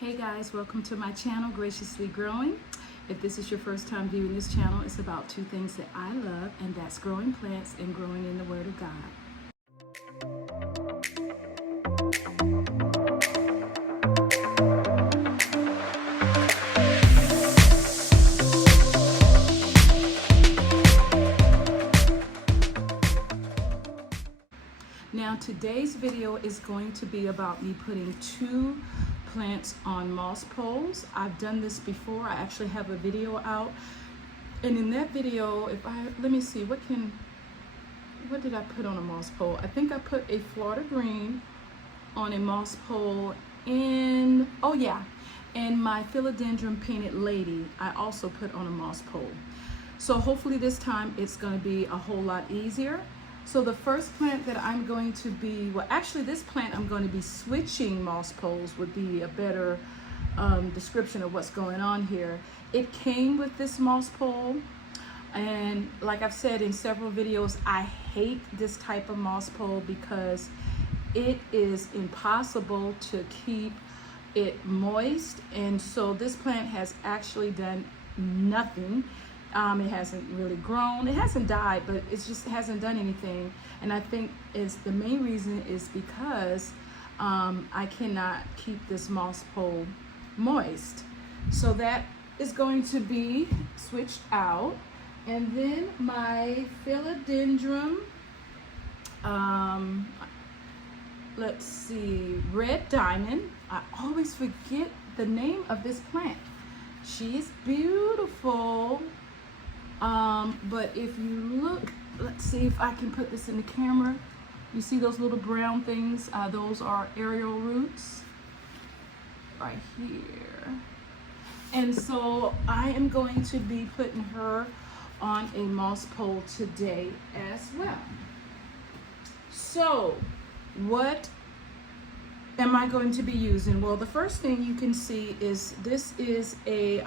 Hey guys, welcome to my channel, Graciously Growing. If this is your first time viewing this channel, it's about two things that I love, and that's growing plants and growing in the Word of God. Now today's video is going to be about me putting two plants on moss poles. I've done this before. I actually have a video out, and in that video, let me see, what did I put on a moss pole? I think I put a Florida green on a moss pole and my philodendron painted lady I also put on a moss pole. So hopefully this time it's going to be a whole lot easier. So the first plant that I'm going to be, this plant I'm going to be switching moss poles would be a better description of what's going on here. It came with this moss pole, and like I've said in several videos, I hate this type of moss pole because it is impossible to keep it moist, and so this plant has actually done nothing. It hasn't really grown. It hasn't died, but it just hasn't done anything. And I think the main reason is because I cannot keep this moss pole moist. So that is going to be switched out. And then my philodendron, let's see, red diamond. I always forget the name of this plant. She's beautiful. But if you look, let's see if I can put this in the camera. You see those little brown things? Those are aerial roots right here. And so I am going to be putting her on a moss pole today as well. So what am I going to be using? Well, the first thing you can see is this is a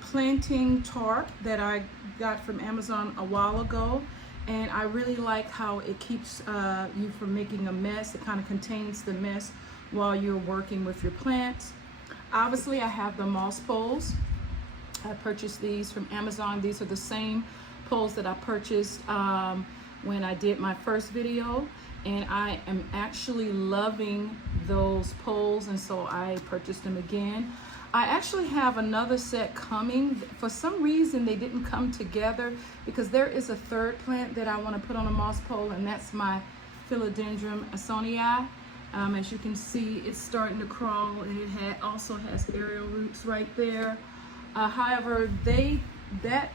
planting tarp that I got from Amazon a while ago, and I really like how it keeps you from making a mess. It kind of contains the mess while you're working with your plants. Obviously, I have the moss poles. I purchased these from Amazon. These are the same poles that I purchased when I did my first video, and I am actually loving those poles, and so I purchased them again. I actually have another set coming. For some reason they didn't come together, because there is a third plant that I want to put on a moss pole, and that's my philodendron Asonii. As you can see, it's starting to crawl, and it also has aerial roots right there. However, that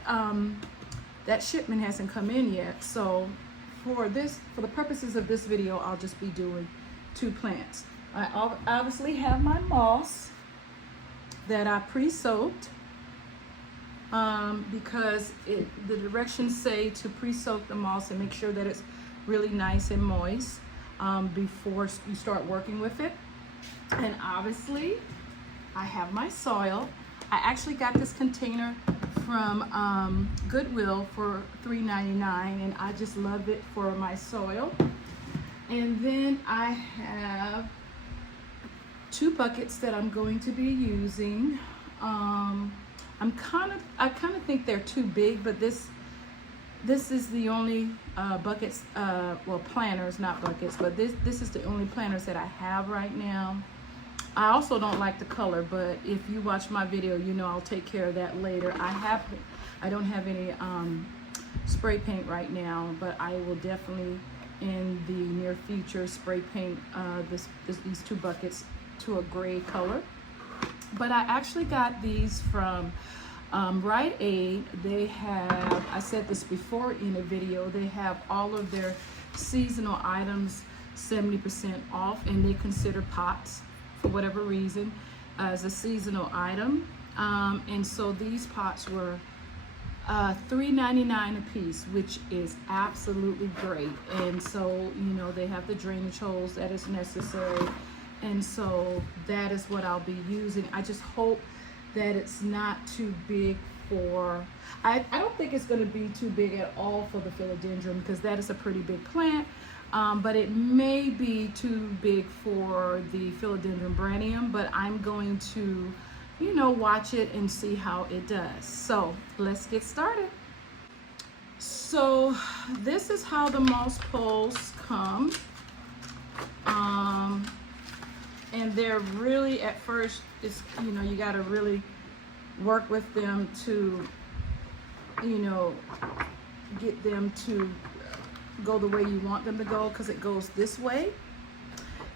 shipment hasn't come in yet, so for the purposes of this video, I'll just be doing two plants. I obviously have my moss that I pre-soaked because the directions say to pre-soak the moss and make sure that it's really nice and moist before you start working with it. And obviously I have my soil. I actually got this container from Goodwill for $3.99, and I just love it for my soil. And then I have two buckets that I'm going to be using. I kind of think they're too big, but this is the only buckets, planters, not buckets, but this is the only planters that I have right now. I also don't like the color, but if you watch my video, you know I'll take care of that later. I don't have any spray paint right now, but I will definitely in the near future spray paint these two buckets to a gray color. But I actually got these from Rite Aid. They have, I said this before in a video, they have all of their seasonal items 70% off, and they consider pots for whatever reason as a seasonal item. And so these pots were $3.99 a piece, which is absolutely great. And so, you know, they have the drainage holes that is necessary. And so that is what I'll be using. I just hope that it's not too big for, I don't think it's going to be too big at all for the philodendron, because that is a pretty big plant. but it may be too big for the Philodendron Brandtium, but I'm going to, you know, watch it and see how it does. So let's get started. So this is how the moss poles come. And they're really, at first, it's, you know, you got to really work with them to, you know, get them to go the way you want them to go, because it goes this way.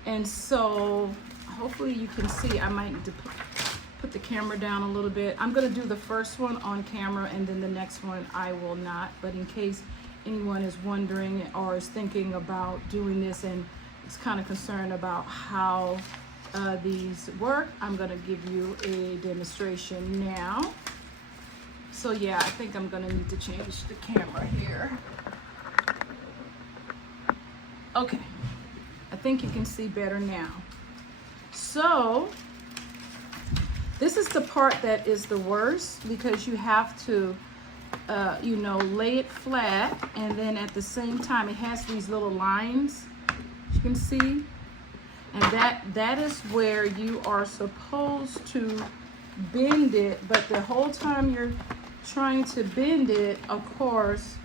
And so hopefully you can see. I might need to put the camera down a little bit. I'm going to do the first one on camera, and then the next one I will not. But in case anyone is wondering or is thinking about doing this and is kind of concerned about how these work, I'm going to give you a demonstration now. So yeah, I think I'm going to need to change the camera here. Okay, I think you can see better now. So this is the part that is the worst, because you have to you know, lay it flat, and then at the same time it has these little lines, you can see, and that is where you are supposed to bend it. But the whole time you're trying to bend it, of course,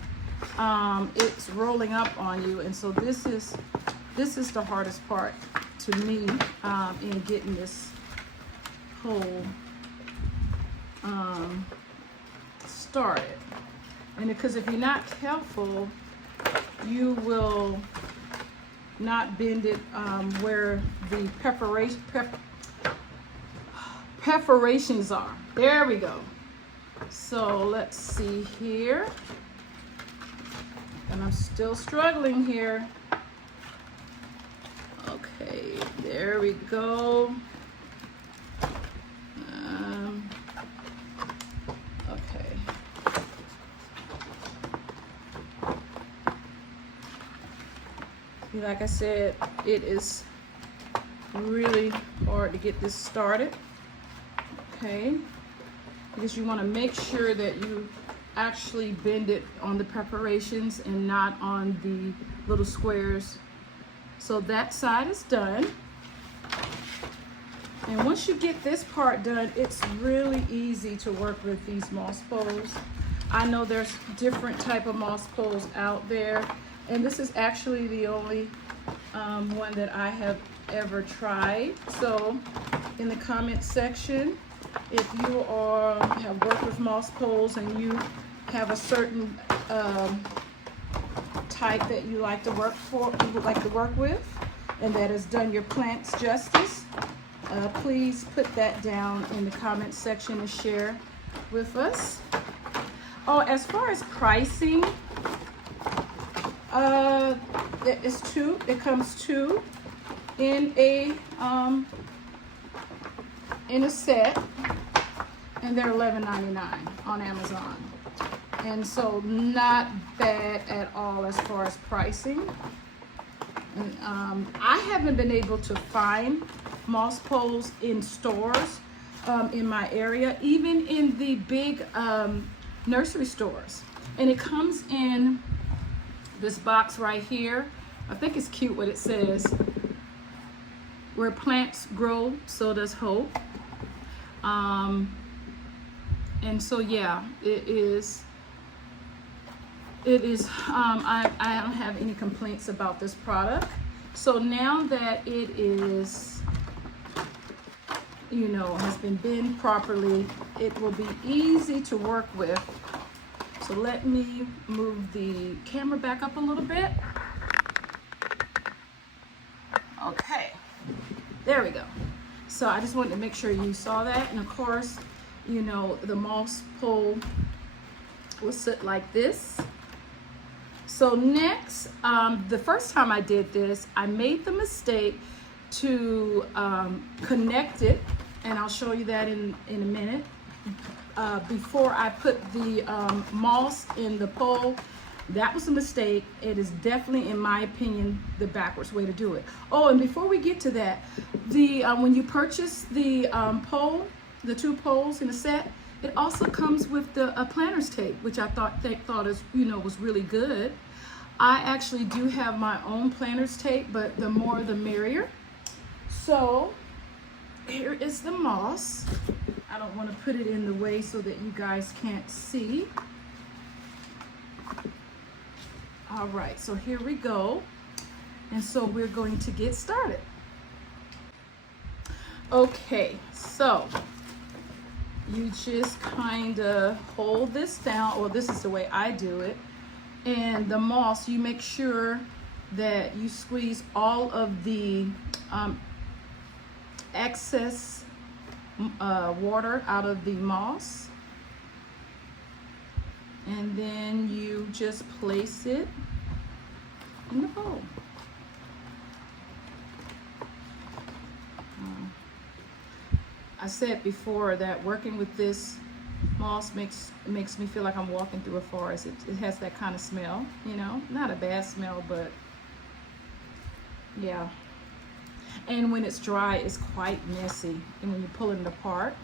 it's rolling up on you. And so this is the hardest part to me in getting this whole started. And because if you're not careful, you will not bend it where the perforations are. There we go. So let's see here. And I'm still struggling here. Okay, there we go. Okay. Like I said, it is really hard to get this started. Okay, because you want to make sure that you actually bend it on the perforations and not on the little squares. So that side is done. And once you get this part done, it's really easy to work with these moss poles. I know there's different type of moss poles out there, and this is actually the only one that I have ever tried. So in the comment section, if you have worked with moss poles and you have a certain type that you like to work with, and that has done your plants justice, please put that down in the comment section and share with us. Oh, as far as pricing, it comes two in a set, and they're $11.99 on Amazon. And so not bad at all as far as pricing. And I haven't been able to find moss poles in stores in my area, even in the big nursery stores. And it comes in this box right here. I think it's cute what it says. Where plants grow, so does hope. And so yeah, it is. I don't have any complaints about this product. So now that it is, you know, has been bent properly, it will be easy to work with. So let me move the camera back up a little bit. Okay, there we go. So I just wanted to make sure you saw that. And of course, you know, the moss pole will sit like this. So next, the first time I did this, I made the mistake to connect it, and I'll show you that in a minute. Before I put the moss in the pole, that was a mistake. It is definitely, in my opinion, the backwards way to do it. Oh, and before we get to that, when you purchase the pole, the two poles in a set, it also comes with the planter's tape, which I thought is, you know, was really good. I actually do have my own planter's tape, but the more the merrier. So here is the moss. I don't want to put it in the way so that you guys can't see. All right, so here we go. And so we're going to get started. Okay, so you just kind of hold this down, or this is the way I do it. And the moss, you make sure that you squeeze all of the excess water out of the moss. And then you just place it in the bowl. I said before that working with this moss makes me feel like I'm walking through a forest. It has that kind of smell, you know, not a bad smell, but yeah. And when it's dry, it's quite messy. And when you pull it apart,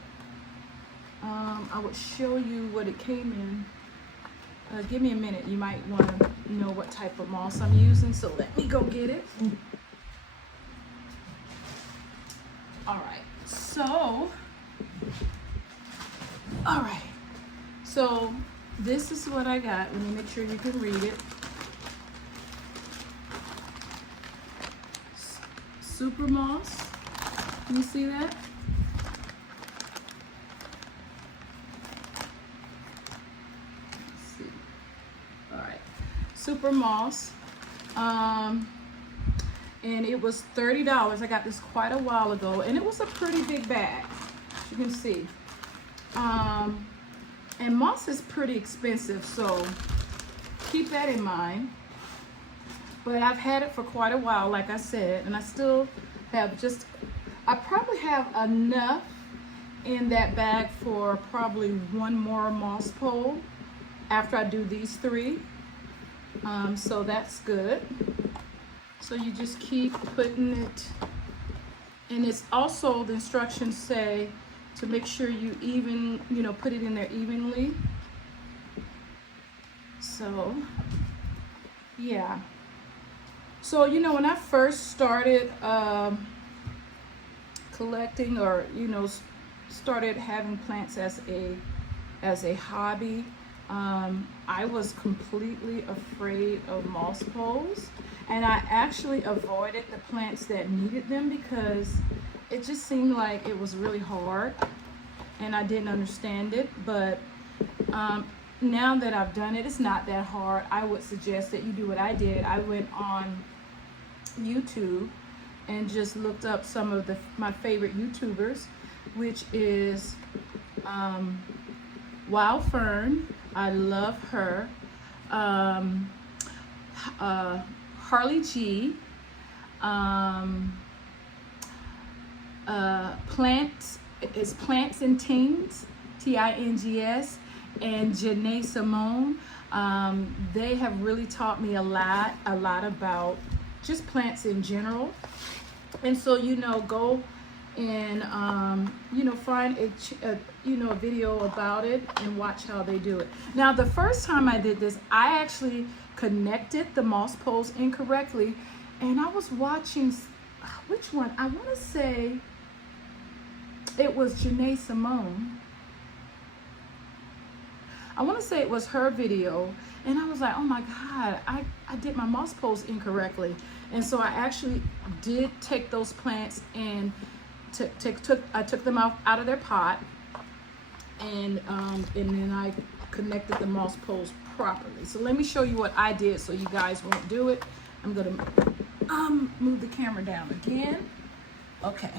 I would show you what it came in. Give me a minute. You might want to know what type of moss I'm using, so let me go get it. All right. So this is what I got. Let me make sure you can read it. Super moss. Can you see that? Let's see. All right. Super moss. And it was $30. I got this quite a while ago, and it was a pretty big bag, as you can see. And moss is pretty expensive, so keep that in mind. But I've had it for quite a while, like I said, and I still have I probably have enough in that bag for probably one more moss pole after I do these 3. So that's good. So you just keep putting it, and it's also, the instructions say to make sure you put it in there evenly. So yeah. So when I first started collecting, or started having plants as a hobby, I was completely afraid of moss poles. And I actually avoided the plants that needed them because it just seemed like it was really hard and I didn't understand it. But now that I've done it, it's not that hard. I would suggest that you do what I did. I went on YouTube and just looked up some of my favorite YouTubers, which is Wild Fern. I love her. Harley G, Plants and Tings, Tings, and Janae Simone. They have really taught me a lot about just plants in general. And so go and find a video about it and watch how they do it. Now, the first time I did this, I actually connected the moss poles incorrectly, and I was watching, which one? I want to say it was Janae Simone. I want to say it was her video, and I was like, oh my God, I did my moss poles incorrectly. And so I actually did take those plants and I took them out of their pot, and then I connected the moss poles properly. So let me show you what I did so you guys won't do it. I'm gonna move the camera down again. Okay.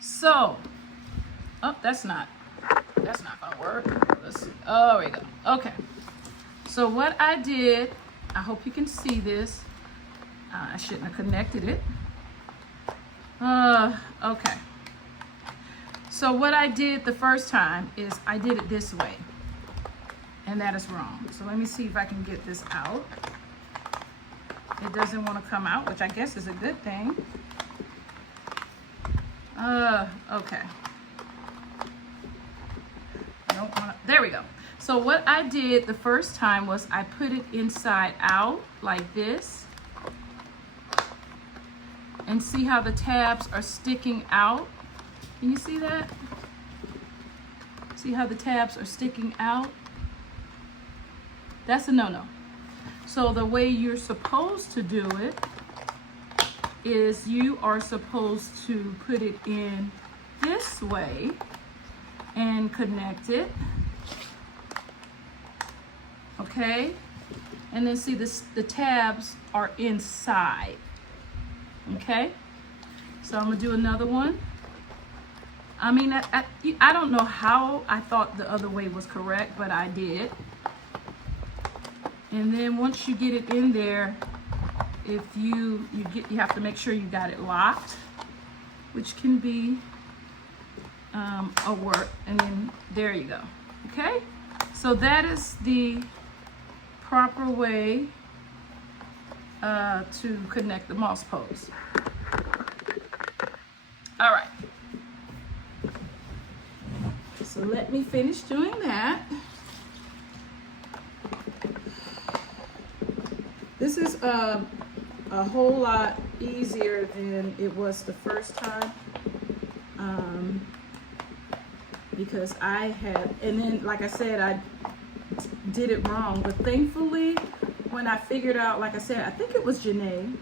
So, that's not gonna work. Let's see. Oh, there we go. Okay. So what I did, I hope you can see this. I shouldn't have connected it. Okay. So what I did the first time is I did it this way, and that is wrong. So let me see if I can get this out. It doesn't want to come out, which I guess is a good thing. Okay. I don't want to, there we go. So what I did the first time was I put it inside out like this. And see how the tabs are sticking out? Can you see that? See how the tabs are sticking out? That's a no-no. So the way you're supposed to do it is you are supposed to put it in this way and connect it. Okay? And then see this, the tabs are inside. Okay, so I'm gonna do another one. I mean, I don't know how I thought the other way was correct, but I did. And then once you get it in there, if you have to make sure you got it locked, which can be a work. And then there you go. Okay, so that is the proper way to connect the moss pose. All right. So let me finish doing that. This is a whole lot easier than it was the first time, because I had, and then like I said, I did it wrong, but thankfully when I figured out, like I said, I think it was Janae,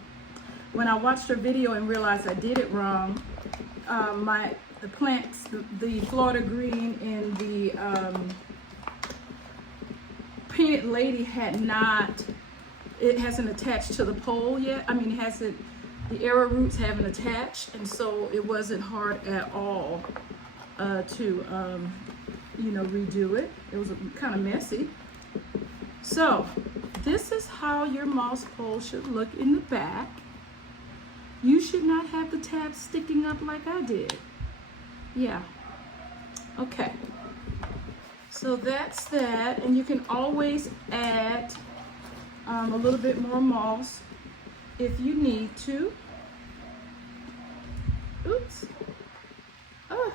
when I watched her video and realized I did it wrong, the plants, the Florida Green and the Painted Lady it hasn't attached to the pole yet. I mean, it hasn't, the arrow roots haven't attached, and so it wasn't hard at all to redo it. It was kind of messy. So this is how your moss pole should look in the back. You should not have the tabs sticking up like I did. Yeah. Okay. So that's that, and you can always add a little bit more moss if you need to. Oops. Oh.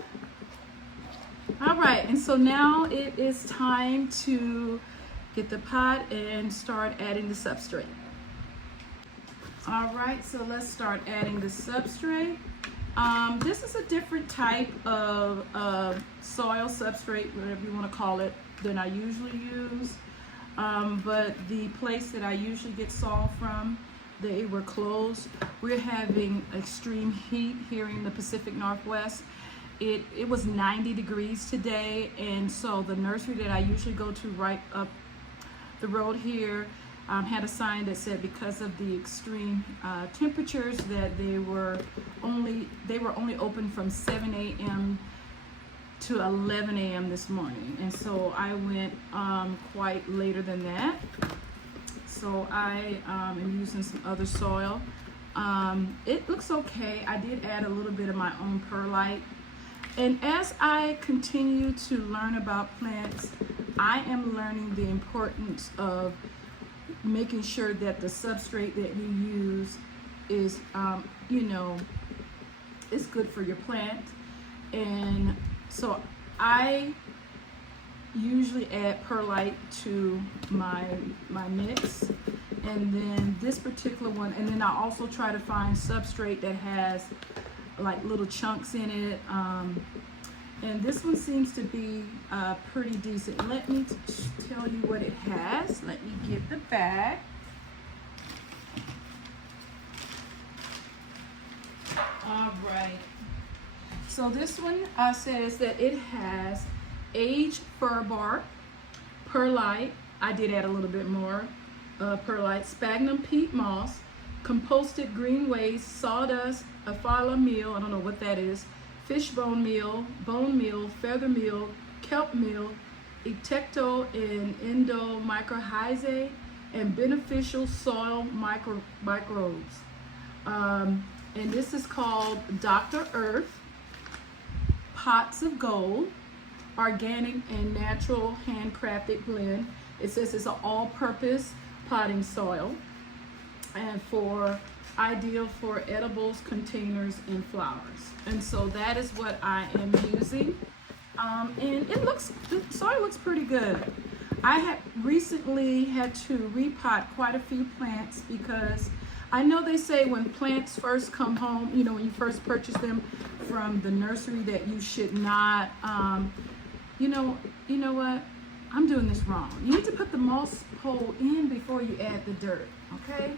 All right, and so now it is time to get the pot and start adding the substrate. All right, so let's start adding the substrate. This is a different type of soil substrate, whatever you want to call it, than I usually use. But the place that I usually get soil from, they were closed. We're having extreme heat here in the Pacific Northwest. It was 90 degrees today, and so the nursery that I usually go to right up the road here had a sign that said because of the extreme temperatures that they were only open from 7 a.m. to 11 a.m. this morning, and so I went quite later than that. So I am using some other soil. It looks okay. I did add a little bit of my own perlite. And as I continue to learn about plants, I am learning the importance of making sure that the substrate that you use is, is good for your plant. And so I usually add perlite to my mix, and then this particular one, and then I also try to find substrate that has like little chunks in it, and this one seems to be pretty decent. Let me tell you what it has. Let me get the bag. All right, so this one says that it has aged fir bark, perlite, I did add a little bit more perlite, sphagnum peat moss, composted green waste, sawdust, aphylla meal, I don't know what that is, fish bone meal, feather meal, kelp meal, ectecto and endomycorrhizae, and beneficial soil microbes. And this is called Dr. Earth Pots of Gold, organic and natural handcrafted blend. It says it's an all-purpose potting soil and ideal for edibles, containers, and flowers. And so that is what I am using. And the soil looks pretty good. I had recently had to repot quite a few plants because I know they say when plants first come home, you know, when you first purchase them from the nursery, that you should not, you know what? I'm doing this wrong. You need to put the mulch pole in before you add the dirt, okay?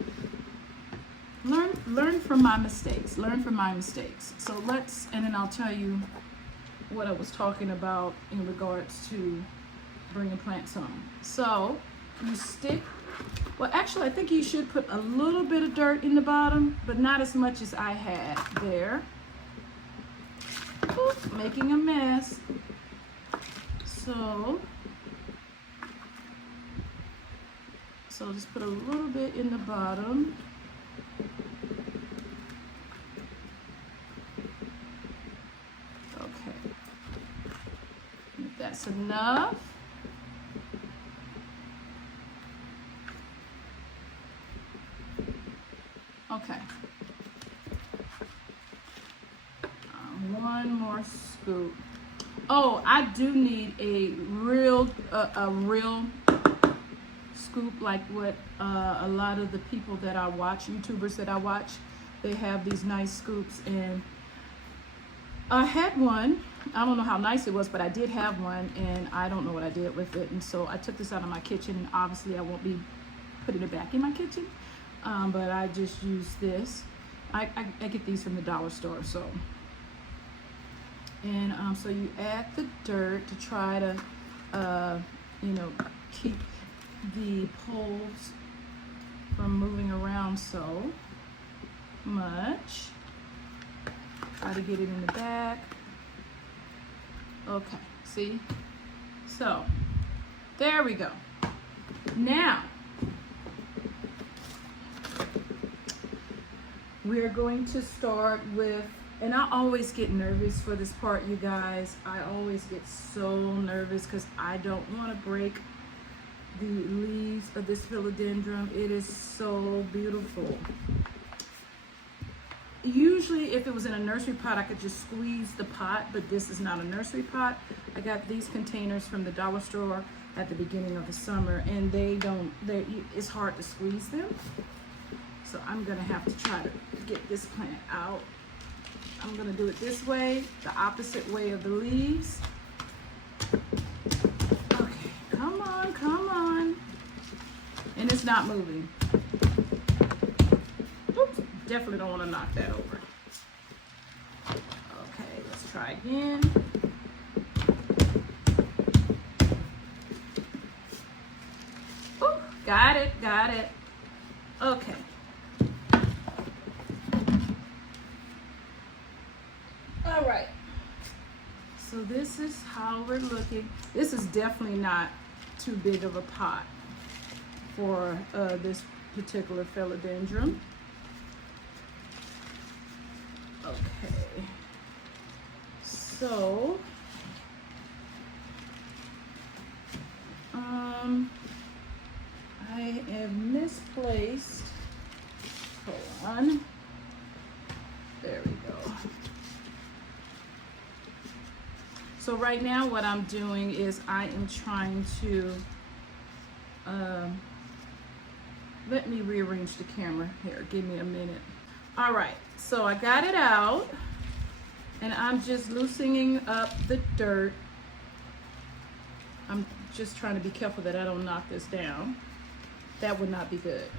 Learn from my mistakes. Learn from my mistakes. So and then I'll tell you what I was talking about in regards to bringing plants home. So you well, actually, I think you should put a little bit of dirt in the bottom, but not as much as I had there. Oops, making a mess. So just put a little bit in the bottom. Okay, that's enough. Okay. One more scoop. Oh, I do need a real scoop, like what a lot of the people that I watch, YouTubers that I watch, they have these nice scoops. And I had one. I don't know how nice it was, but I did have one, and I don't know what I did with it. And so I took this out of my kitchen, and obviously I won't be putting it back in my kitchen. But I just use this. I get these from the dollar store. So, and so you add the dirt to try to, you know, keep the poles from moving around so much. Try to get it in the back. Okay, see? So, there we go. Now, we're going to start with, and I always get nervous for this part, you guys. I always get so nervous because I don't want to break the leaves of this philodendron. It is so beautiful. Usually if it was in a nursery pot, I could just squeeze the pot, but this is not a nursery pot. I got these containers from the dollar store at the beginning of the summer, and it's hard to squeeze them. So I'm gonna have to try to get this plant out. I'm gonna do it this way, the opposite way of the leaves. Okay, come on, come on. And it's not moving. Oops, definitely don't wanna knock that over. Okay, let's try again. Ooh, got it, got it. Okay. All right, so this is how we're looking. This is definitely not too big of a pot for this particular philodendron. Okay, so I have misplaced, hold on, there we go. So right now what I'm doing is I am trying to, let me rearrange the camera here, give me a minute. All right, so I got it out, and I'm just loosening up the dirt. I'm just trying to be careful that I don't knock this down. That would not be good.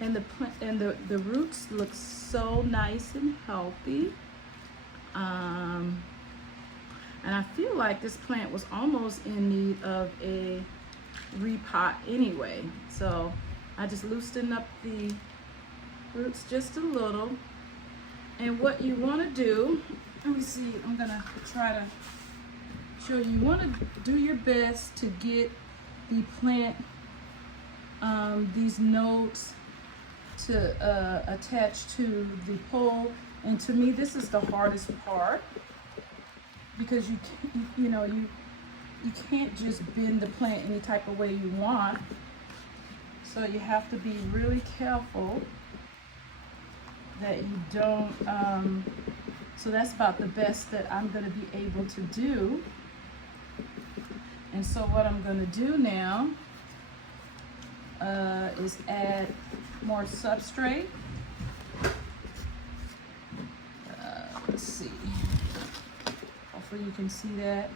And the roots look so nice and healthy. And I feel like this plant was almost in need of a repot anyway. So I just loosened up the roots just a little. And what you want to do, let me see, I'm gonna try to show you. You want to do your best to get the plant, these nodes to attach to the pole. And to me, this is the hardest part, because you can't just bend the plant any type of way you want. So you have to be really careful that you don't, so that's about the best that I'm going to be able to do. And so what I'm gonna do now is add more substrate. Let's see. Hopefully you can see that.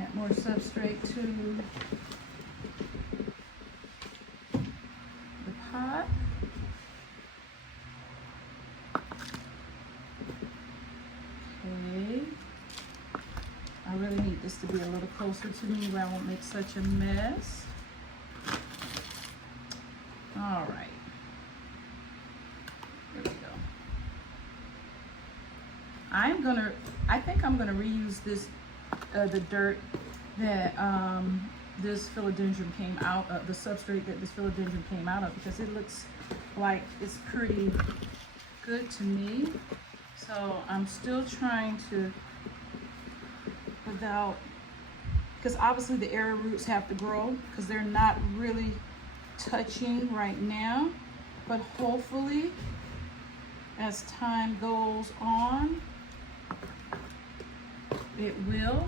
Add more substrate to the pot. Okay. I really need this to be a little closer to me where I won't make such a mess. All right. There we go. I think I'm gonna reuse this, the dirt that this philodendron came out of, the substrate that this philodendron came out of, because it looks like it's pretty good to me. So I'm still trying to, because obviously the arrowroots have to grow, because they're not really touching right now, but hopefully as time goes on it will.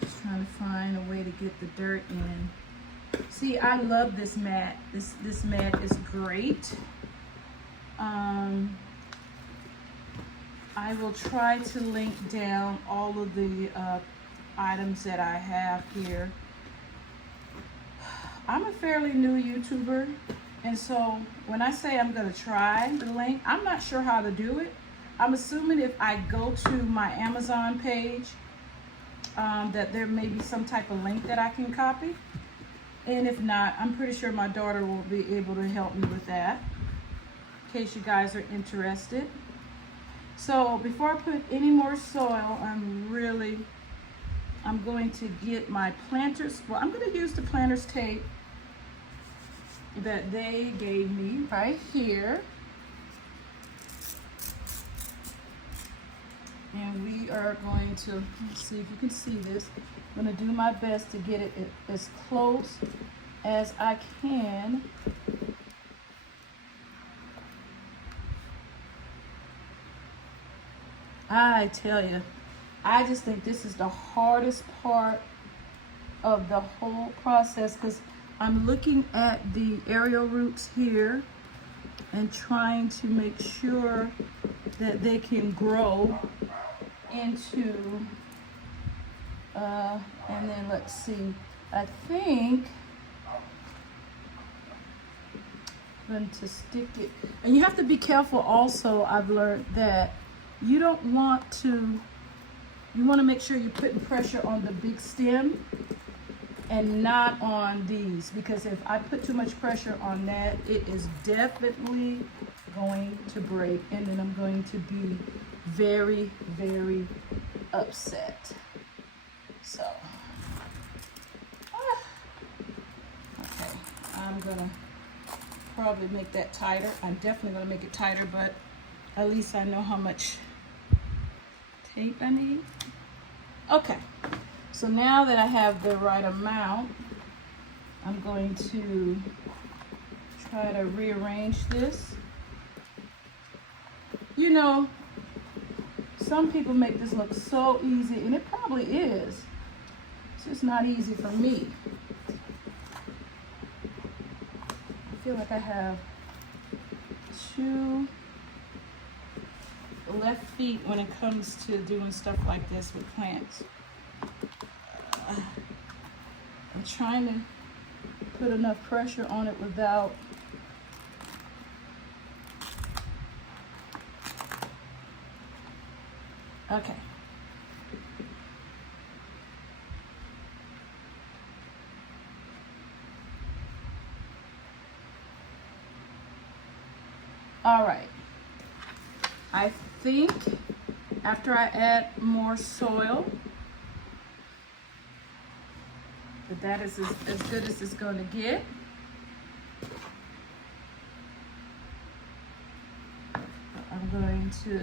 Just trying to find a way to get the dirt in. See, I love this mat. This mat is great. I will try to link down all of the items that I have here. I'm a fairly new YouTuber, and so when I say I'm gonna try the link, I'm not sure how to do it. I'm assuming if I go to my Amazon page, that there may be some type of link that I can copy. And if not, I'm pretty sure my daughter will be able to help me with that, in case you guys are interested. So before I put any more soil, I'm going to get my planters. Well, I'm going to use the planter's tape that they gave me right here. And we are going to, let's see if you can see this. I'm going to do my best to get it as close as I can. I tell you, I just think this is the hardest part of the whole process, because I'm looking at the aerial roots here and trying to make sure that they can grow into, and then let's see, I think I'm going to stick it, and you have to be careful also. I've learned that you don't want to, you want to make sure you're putting pressure on the big stem and not on these, because if I put too much pressure on that, it is definitely going to break, and then I'm going to be very, very upset. So, okay, I'm gonna probably make that tighter. I'm definitely gonna make it tighter, but at least I know how much tape I need. Okay, so now that I have the right amount, I'm going to try to rearrange this. You know, some people make this look so easy, and it probably is. It's just not easy for me. I feel like I have two left feet when it comes to doing stuff like this with plants. I'm trying to put enough pressure on it without okay. All right. I think after I add more soil, that is as good as it's going to get. I'm going to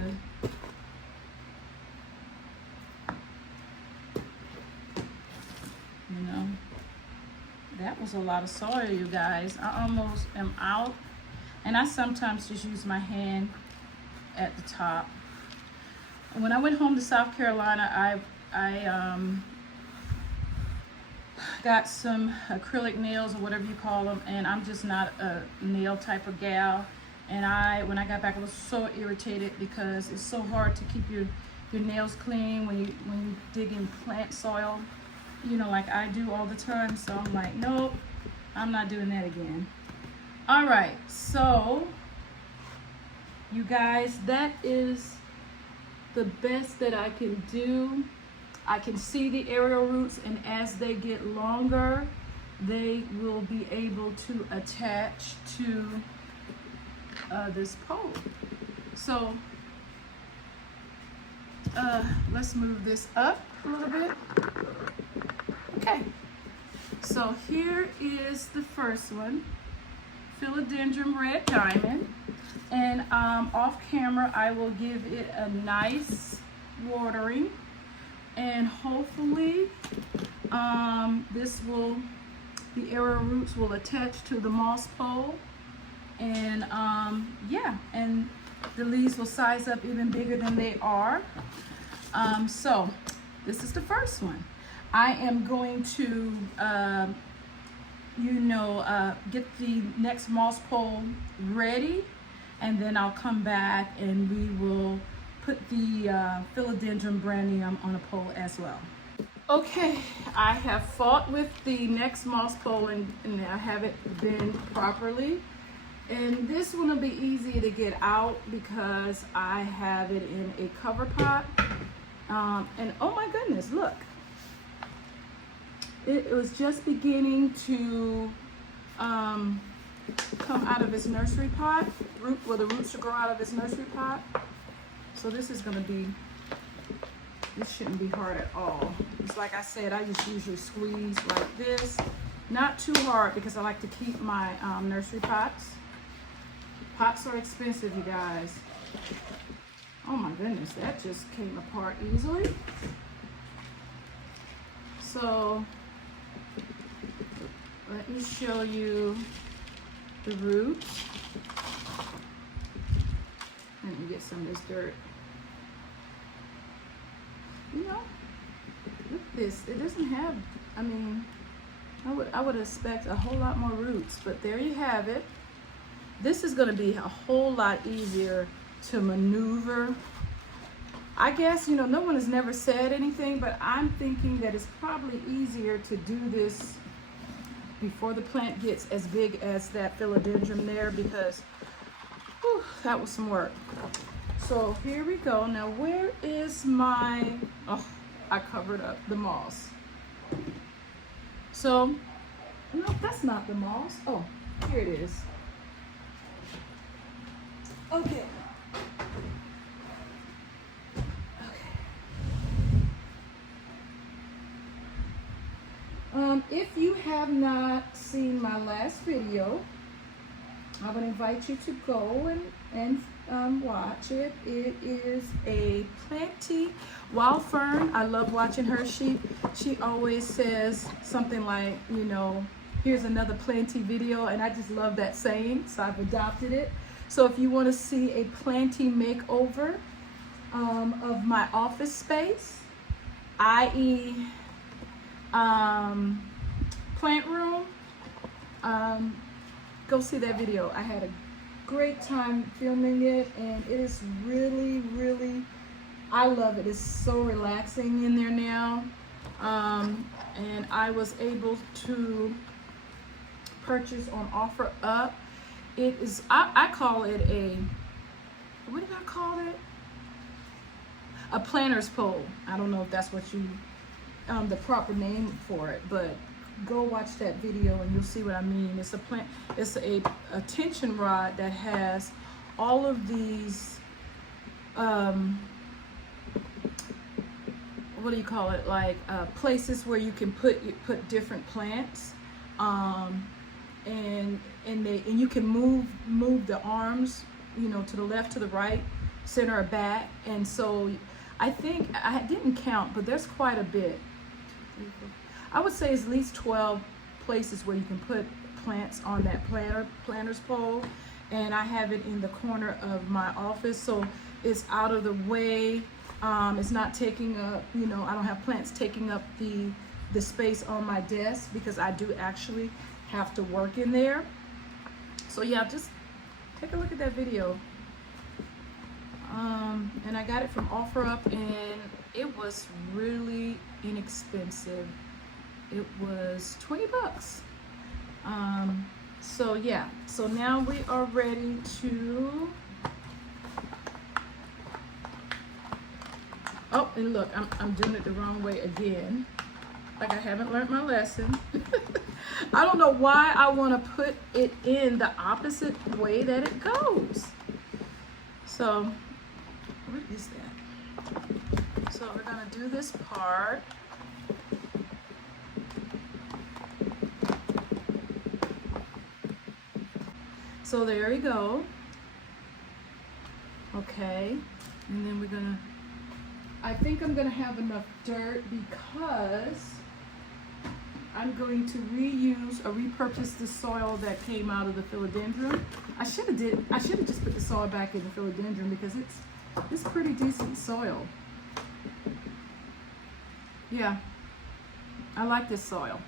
that was a lot of soil, you guys. I almost am out, and I sometimes just use my hand at the top. when I went home to South Carolina, I got some acrylic nails or whatever you call them, and I'm just not a nail type of gal. And when I got back, I was so irritated because it's so hard to keep your nails clean when you dig in plant soil, you know, like I do all the time. So I'm like, nope, I'm not doing that again. All right, so you guys, that is the best that I can do. I can see the aerial roots, and as they get longer, they will be able to attach to this pole. So let's move this up a little bit. Okay, so here is the first one, Philodendron Red Diamond. And off camera, I will give it a nice watering, and hopefully the aerial roots will attach to the moss pole, and yeah, and the leaves will size up even bigger than they are. So this is the first one. I am going to get the next moss pole ready, and then I'll come back and we will put the Philodendron Brandium on a pole as well. Okay, I have fought with the next moss pole and I have it bend properly. And this one will be easy to get out because I have it in a cover pot. And oh my goodness, look. It was just beginning to come out of its nursery pot, the roots to grow out of its nursery pot. So this shouldn't be hard at all. It's like I said, I just usually squeeze like this. Not too hard because I like to keep my nursery pots. Pots are expensive, you guys. Oh my goodness, that just came apart easily. So let me show you the roots. Let me get some of this dirt. You know, look at this. It doesn't have, I mean, I would expect a whole lot more roots, but there you have it. This is going to be a whole lot easier to maneuver. I guess, you know, no one has never said anything, but I'm thinking that it's probably easier to do this before the plant gets as big as that philodendron there, because whew, that was some work. So here we go. Now where is my, oh, I covered up the moss. So, no, that's not the moss. Oh, here it is. Okay. If you have not seen my last video, I would invite you to go and watch it. It is a Planty Wild Fern. I love watching her. She always says something like, you know, here's another Planty video, and I just love that saying, so I've adopted it. So if you want to see a Planty makeover of my office space, i.e. plant room, go see that video. I had a great time filming it, and it is really, really, I love it. It's so relaxing in there now. And I was able to purchase on OfferUp. It is, I call it a, what did I call it? A planter's pole. I don't know if that's what you, the proper name for it, but go watch that video and you'll see what I mean. It's a tension rod that has all of these, what do you call it? Like places where you can put different plants, and you can move the arms, you know, to the left, to the right, center, or back. And so I think I didn't count, but there's quite a bit. I would say it's at least 12 places where you can put plants on that planter's pole, and I have it in the corner of my office, so it's out of the way. It's not taking up, you know, I don't have plants taking up the space on my desk because I do actually have to work in there. So yeah, just take a look at that video. And I got it from OfferUp, and it was really inexpensive. It was 20 bucks. So yeah, so now we are ready to, oh, and look, I'm doing it the wrong way again. Like I haven't learned my lesson. I don't know why I want to put it in the opposite way that it goes. So, what is that? So we're gonna do this part. So there we go. Okay, and then we're gonna, I think I'm gonna have enough dirt because I'm going to reuse or repurpose the soil that came out of the philodendron. I should have just put the soil back in the philodendron because it's pretty decent soil. Yeah, I like this soil.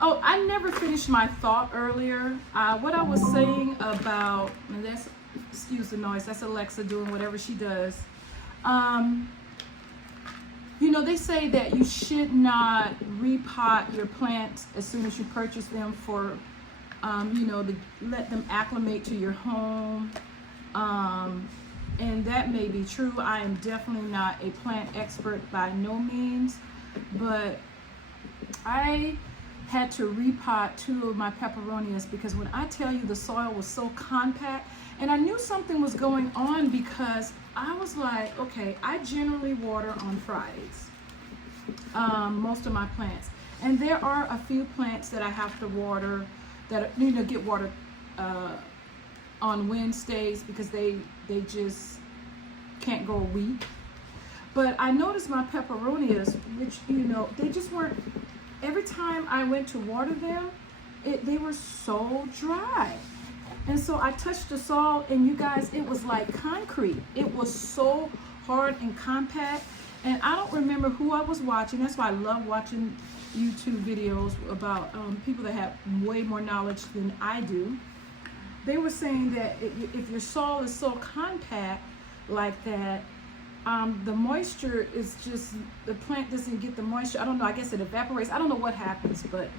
Oh, I never finished my thought earlier. What I was saying about, and that's, excuse the noise, that's Alexa doing whatever she does. You know, they say that you should not repot your plants as soon as you purchase them for, you know, to let them acclimate to your home. And that may be true. I am definitely not a plant expert by no means, but I had to repot 2 of my peperonias because when I tell you the soil was so compact, and I knew something was going on because I was like, okay, I generally water on Fridays, most of my plants. And there are a few plants that I have to water, that, you know, get watered on Wednesdays because they just can't go a week. But I noticed my peperonias, which, you know, they just weren't, every time I went to water them, they were so dry. And so I touched the soil, and you guys, it was like concrete. It was so hard and compact. And I don't remember who I was watching. That's why I love watching YouTube videos about people that have way more knowledge than I do. They were saying that if your soil is so compact like that, the moisture is just, the plant doesn't get the moisture. I don't know, I guess it evaporates. I don't know what happens, but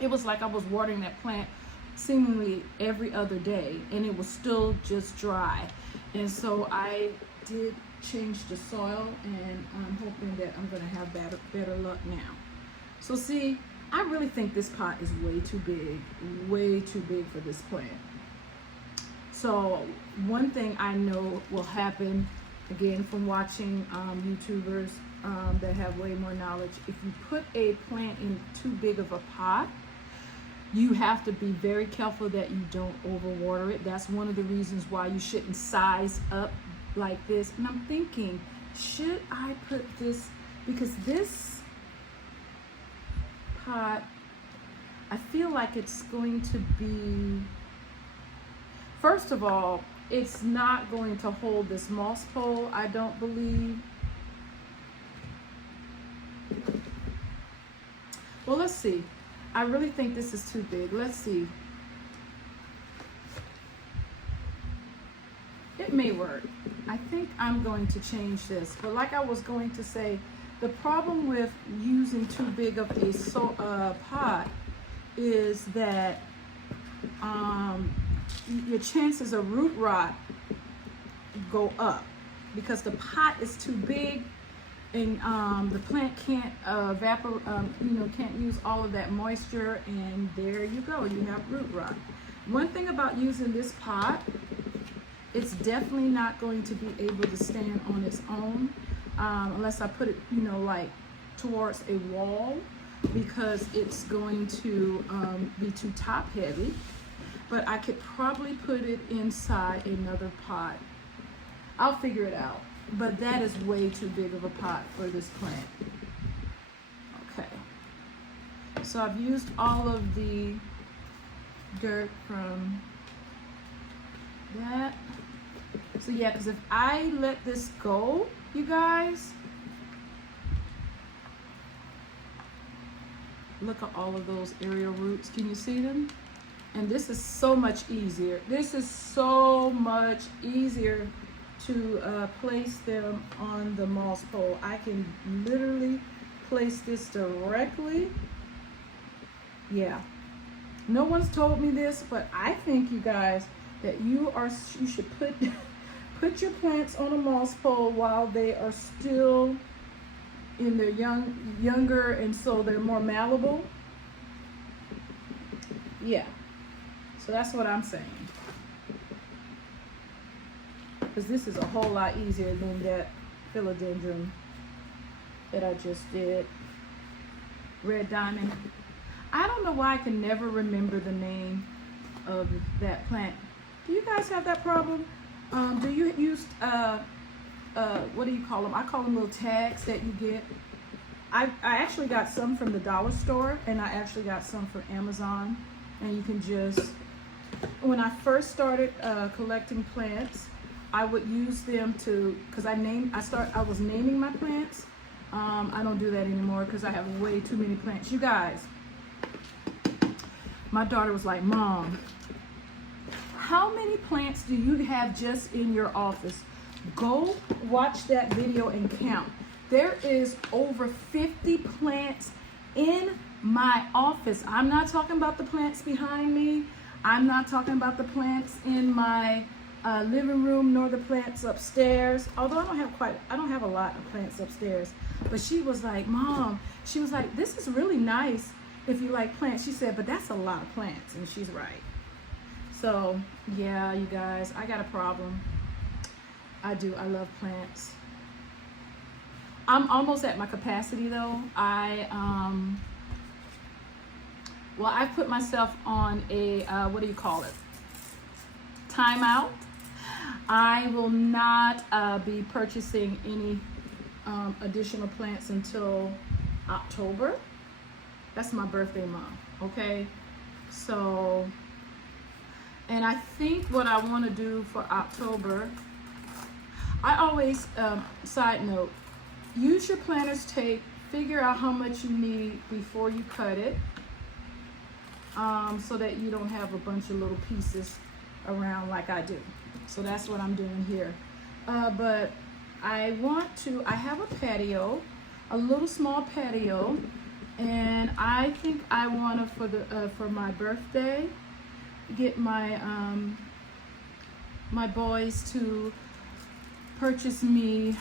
it was like I was watering that plant seemingly every other day, and it was still just dry. And so I did change the soil, and I'm hoping that I'm going to have better luck now. So see, I really think this pot is way too big for this plant. So one thing I know will happen, again, from watching YouTubers that have way more knowledge, if you put a plant in too big of a pot, you have to be very careful that you don't overwater it. That's one of the reasons why you shouldn't size up like this. And I'm thinking, should I put this, because this pot, I feel like it's going to be, first of all, it's not going to hold this moss pole, I don't believe. Well, let's see. I really think this is too big. Let's see. It may work. I think I'm going to change this. But like I was going to say, the problem with using too big of a pot is that your chances of root rot go up because the pot is too big, and the plant can't evaporate, can't use all of that moisture, and there you go, you have root rot. One thing about using this pot, it's definitely not going to be able to stand on its own unless I put it, like towards a wall, because it's going to be too top heavy. But I could probably put it inside another pot. I'll figure it out. But that is way too big of a pot for this plant. Okay. So I've used all of the dirt from that. So yeah, because if I let this go, you guys. Look at all of those aerial roots. Can you see them? And this is so much easier. This is so much easier to place them on the moss pole. I can literally place this directly. Yeah. No one's told me this, but I think, you guys, that you should put your plants on a moss pole while they are still in their younger, and so they're more malleable. Yeah. So that's what I'm saying. Because this is a whole lot easier than that philodendron that I just did. Red diamond. I don't know why I can never remember the name of that plant. Do you guys have that problem? Do you use, what do you call them? I call them little tags that you get. I actually got some from the dollar store, and I actually got some from Amazon. And you can just, when I first started collecting plants, I would use them to, because I was naming my plants. I don't do that anymore because I have way too many plants. You guys, my daughter was like, Mom, how many plants do you have just in your office? Go watch that video and count. There is over 50 plants in my office. I'm not talking about the plants behind me. I'm not talking about the plants in my living room, nor the plants upstairs. Although I don't have a lot of plants upstairs. But she was like, Mom, she was like, this is really nice if you like plants. She said, but that's a lot of plants, and she's right. So yeah, you guys, I got a problem. I do. I love plants. I'm almost at my capacity though. Well, I put myself on a, what do you call it? Timeout. I will not be purchasing any additional plants until October. That's my birthday month, okay? So, and I think what I want to do for October, I always, side note, use your planter's tape, figure out how much you need before you cut it, so that you don't have a bunch of little pieces around like I do. So that's what I'm doing here. But I have a patio, a little small patio, and I think I want to, for my birthday, get my my boys to purchase me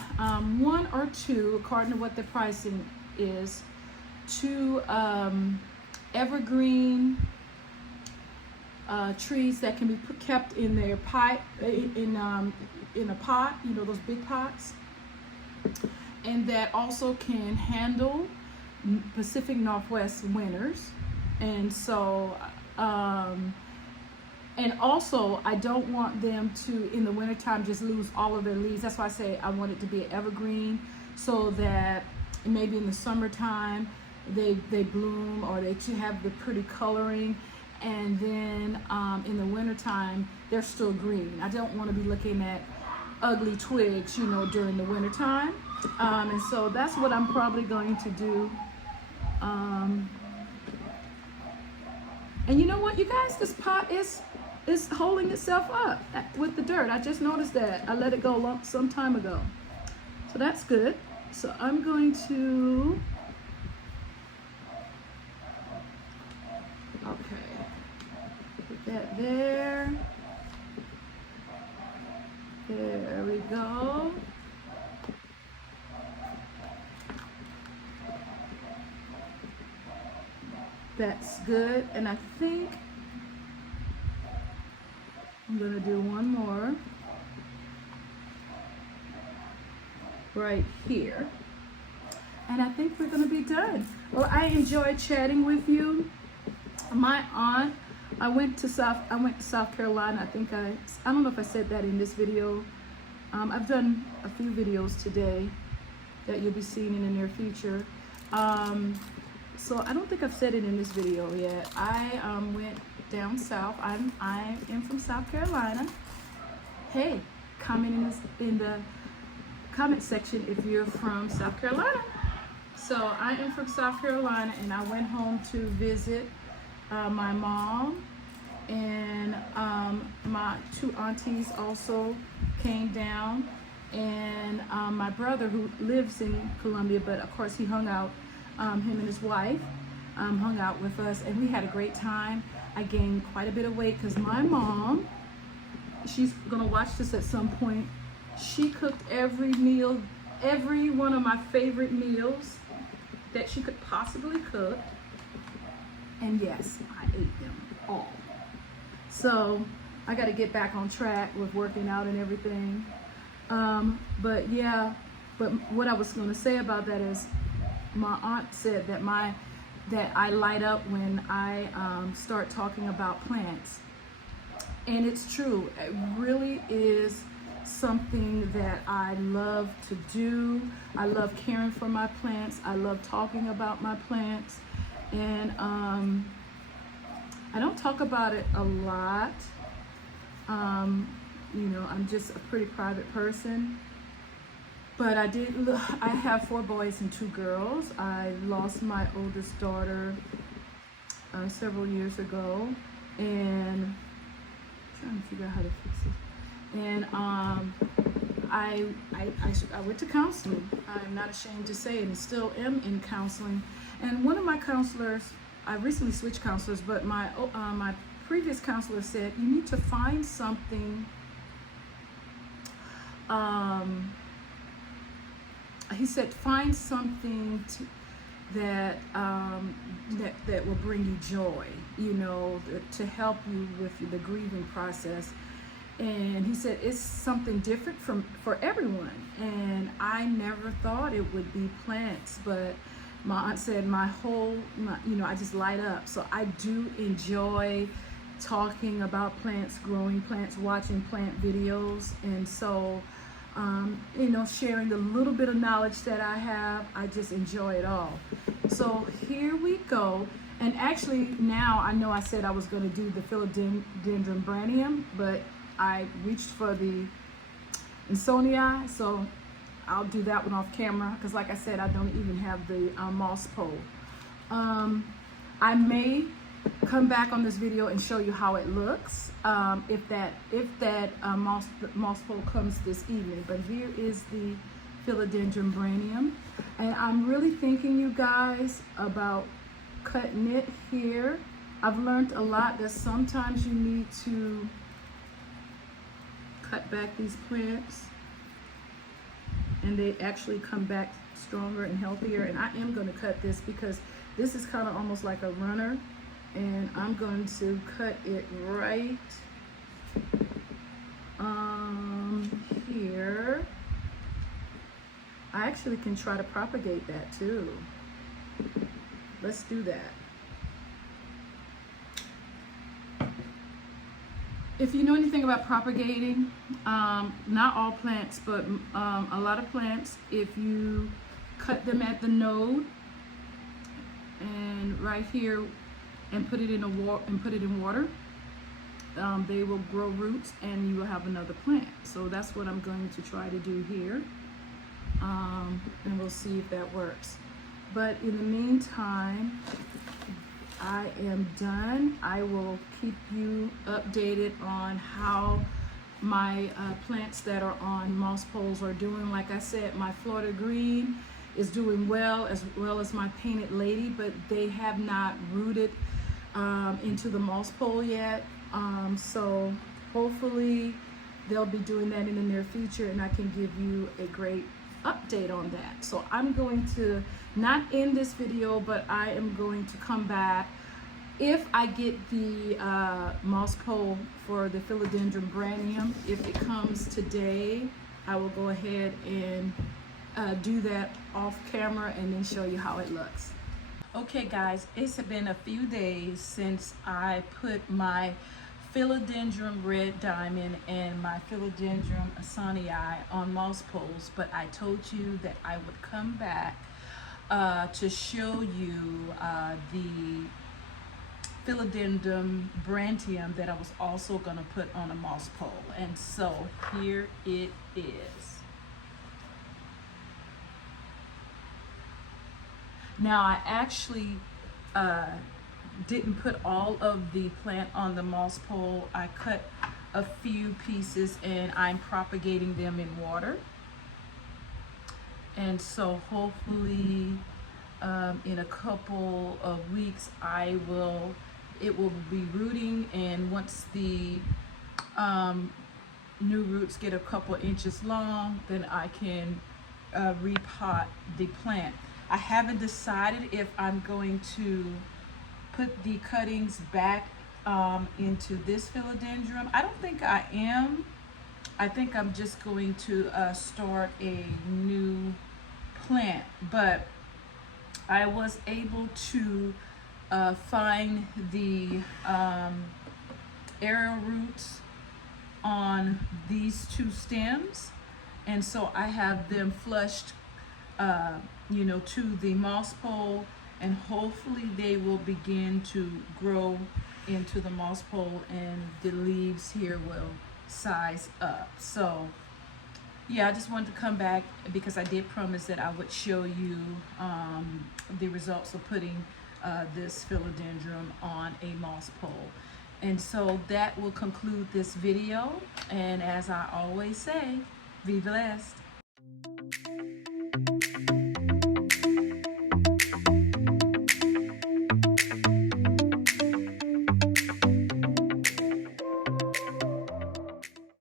one or two, according to what the pricing is, two evergreen trees that can be kept in their pipe in a pot, you know, those big pots, and that also can handle Pacific Northwest winters. And so and also I don't want them to in the wintertime just lose all of their leaves. That's why I say I want it to be an evergreen, so that maybe in the summertime they bloom, or they have the pretty coloring, and then in the wintertime they're still green. I don't want to be looking at ugly twigs, you know, during the wintertime. And so that's what I'm probably going to do. And you know what, you guys, this pot is holding itself up with the dirt. I just noticed that. I let it go some time ago. So that's good. So I'm going to, okay, put that there. There we go. That's good. And I think I'm gonna do one more right here. And I think we're gonna be done. Well, I enjoyed chatting with you. My aunt, I went to South Carolina. I think I don't know if I said that in this video. I've done a few videos today that you'll be seeing in the near future. So I don't think I've said it in this video yet. I went down south. I am from South Carolina. Hey, comment comment section if you're from South Carolina. So I am from South Carolina, and I went home to visit my mom, and my 2 aunties also came down, and my brother, who lives in Columbia, but of course he hung out, him and his wife hung out with us, and we had a great time. I gained quite a bit of weight because my mom, she's gonna watch this at some point, she cooked every meal, every one of my favorite meals that she could possibly cook, and yes, I ate them all. So I got to get back on track with working out and everything. But yeah, but what I was going to say about that is, my aunt said that I light up when I start talking about plants, and it's true. It really is something that I love to do. I love caring for my plants. I love talking about my plants, and I don't talk about it a lot. You know, I'm just a pretty private person. But I have 4 boys and 2 girls. I lost my oldest daughter several years ago, and I'm trying to figure out how to fix it. And I went to counseling. I'm not ashamed to say it, and still am in counseling. And one of my counselors, I recently switched counselors, but my previous counselor said, you need to find something. He said, find something that will bring you joy, you know, to help you with the grieving process. And he said it's something different for everyone. And I never thought it would be plants, but my aunt said you know, I just light up. So I do enjoy talking about plants, growing plants, watching plant videos. And so, you know, sharing the little bit of knowledge that I have, I just enjoy it all. So here we go. And actually now, I know I said I was going to do the Philodendron Branium, but I reached for the Insonii, so I'll do that one off camera, because like I said, I don't even have the moss pole. I may come back on this video and show you how it looks if that moss pole comes this evening. But here is the Philodendron Branium, and I'm really thinking, you guys, about cutting it here. I've learned a lot that sometimes you need to cut back these plants, and they actually come back stronger and healthier. And I am going to cut this because this is kind of almost like a runner, and I'm going to cut it right here. I actually can try to propagate that too. Let's do that. If you know anything about propagating, not all plants, but a lot of plants, if you cut them at the node and right here and put it in water, they will grow roots and you will have another plant. So that's what I'm going to try to do here, and we'll see if that works. But in the meantime, I am done. I will keep you updated on how my plants that are on moss poles are doing. Like I said, my Florida Green is doing well as my Painted Lady, but they have not rooted into the moss pole yet. So hopefully they'll be doing that in the near future, and I can give you a great update on that. So I'm going to not end this video, but I am going to come back if I get the moss pole for the Philodendron Branium. If it comes today, I will go ahead and do that off camera and then show you how it looks. Okay guys, it's been a few days since I put my Philodendron Red Diamond and my Philodendron Insonii on moss poles, but I told you that I would come back to show you the Philodendron Branium that I was also going to put on a moss pole. And so here it is. Now I actually didn't put all of the plant on the moss pole. I cut a few pieces and I'm propagating them in water. And so hopefully in a couple of weeks it will be rooting, and once the new roots get a couple inches long, then I can repot the plant. I haven't decided if I'm going to put the cuttings back into this philodendron. I don't think I am. I think I'm just going to start a new plant, but I was able to find the aerial roots on these two stems, and so I have them flushed to the moss pole, and hopefully they will begin to grow into the moss pole and the leaves here will size up. So yeah, I just wanted to come back because I did promise that I would show you the results of putting this philodendron on a moss pole. And so that will conclude this video, and as I always say, be blessed.